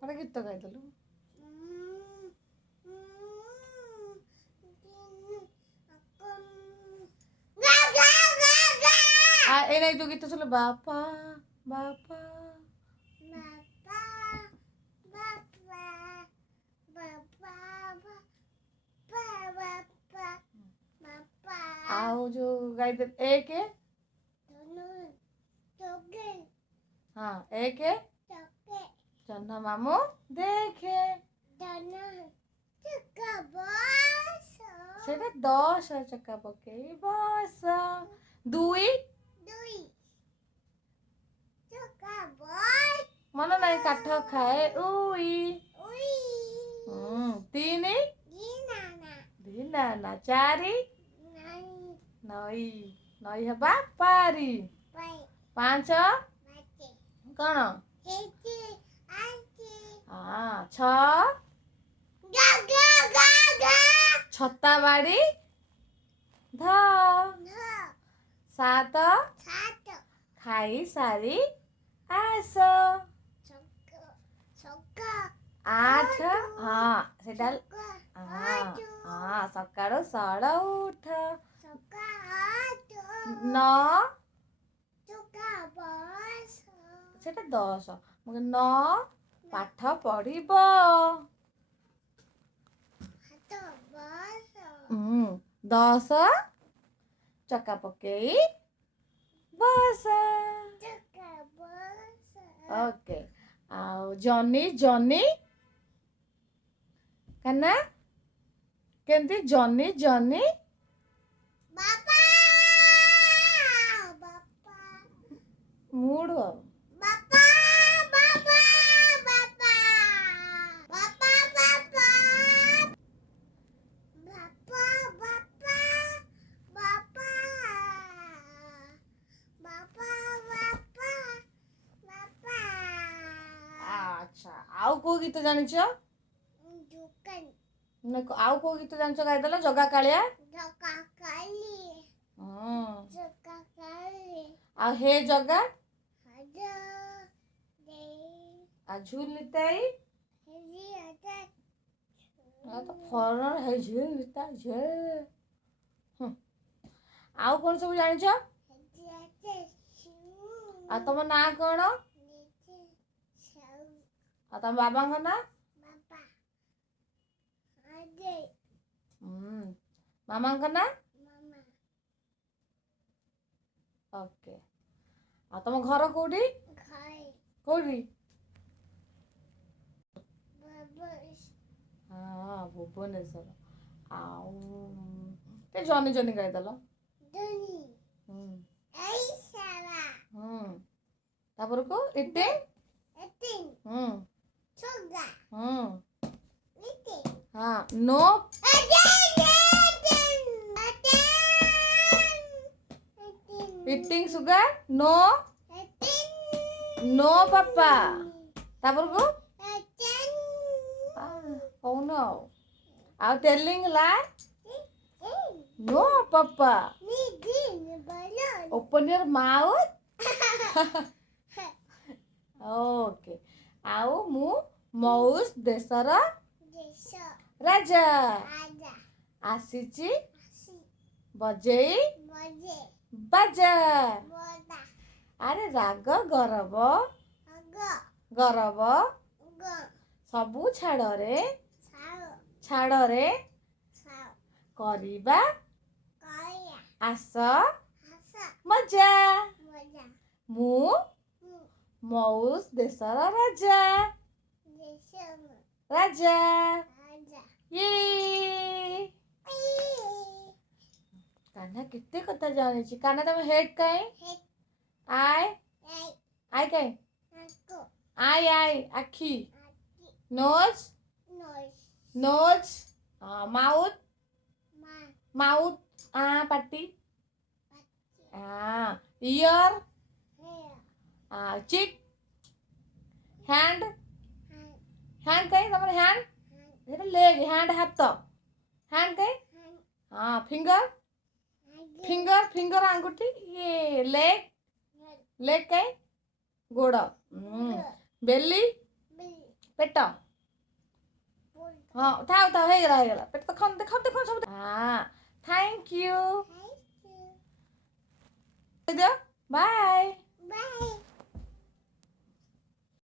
ଗୋଟେ ଗୀତ ଗାଇଦେଲୁ। ଏଇ ନାଇଁ ତୁ ଗୀତ ଶୁଣିଲୁ ବାପା ବାପା ଆଉ ଯୋଉ ଗାଇଦେ ଏକ ହଁ ଏକ ଜହ୍ନ ମାମୁଁ ଦେଖେ ସେଇଟା 10 ଚକା ପକେଇ ବସ। ଦୁଇ ମନ ନାହିଁ କାଠ ଖାଏ ଉଇ। ତିନି ଦିନାନା ଚାରି ନଈ ନଈ ହେବା ପାରି। ପାଞ୍ଚ କଣ ଛଅ ଛତା ବାଡ଼ି ଧ। ସାତ ଖାଇ ସାରି ଆସ। ଆଠ ହଁ ସେଟା ସକାଳୁ ସଅଳ ଉଠ। ନଅ ସେଟା 10 ନଅ ପାଠ ପଢିବ। 10 ଚକା ପକେଇ ବସ। ଓକେ ଆଉ ଜନି ଜନି କାନା କେମିତି ଜନି ଜନି ମୁଡ ଆଉ ଆଉ କୋଉ ଗୀତ ଜାଣିଛ? ଆଉ କୋଉ ଗୀତ ଜାଣିଛ ଗାଇଦେଲ? ଜଗା କାଳିଆ ଆଉ ହେ ଜଗା ଆଉ ଝୁଲିତାଇ ଫର ଆଉ କଣ ସବୁ ଜାଣିଛ? ଆଉ ତମ ନାଁ କଣ? ଆଉ ତମ ବାବାଙ୍କ ନାଁ? ମାମାଙ୍କ ନାଁ? ଓକେ ଆଉ ତମ ଘର କୋଉଠି? କୋଉଠି? ହଁ ଭୁବନେଶ୍ୱର। ଆଉ ତେ ଜନି ଜନି ଗାଇଦେଲ। ତାପରକୁ ଇଟେ ହଁ no eating sugar no no papa. ତାପରକୁ କହୁନ ଆଉ ଟେଲିଂ ଲାଏ no papa. Open your mouth. Okay ଆଉ ମୁଁ ମଉସ ଦେଶର ରାଜା ଆସିଛି ବଜେଇ ବାଜା। ଆରେ ରାଗ ଗରବ ସବୁ ଛାଡ଼ରେ କରିବା ଆସ ମଜା। ମୁଁ ମଉସ ଦେଶର ରାଜା କାହ୍ନା କେତେ କଥା ଜାଣିଛି। କାହ୍ନା ତମ ହେଡ୍ କାଇଁ ଆଇ କାଇଁ ଆଇ ଆଖି ନୋଜ ମାଉଥ ପାଟି ଇୟର ଚିକ୍ ହ୍ୟାଣ୍ଡ କାଇଁ ତମର ହ୍ୟାଣ୍ଡ ଲେଗ ହ୍ୟାଣ୍ଡ ହାତ ହ୍ୟାଣ୍ଡ କାଇଁ ଫିଙ୍ଗର ଆଙ୍ଗୁଠି ଲେଗ କାଇଁ ଗୋଡ଼ ବେଲି ପେଟ ହଁ ଥାଉ ଥାଉ ହେଇଗଲା ହେଇଗଲା ପେଟ ତ ଦେଖ ଦେଖ ସବୁ ହଁ ଥ୍ୟାଙ୍କ ୟୁ ଦିଅ ବାଏ।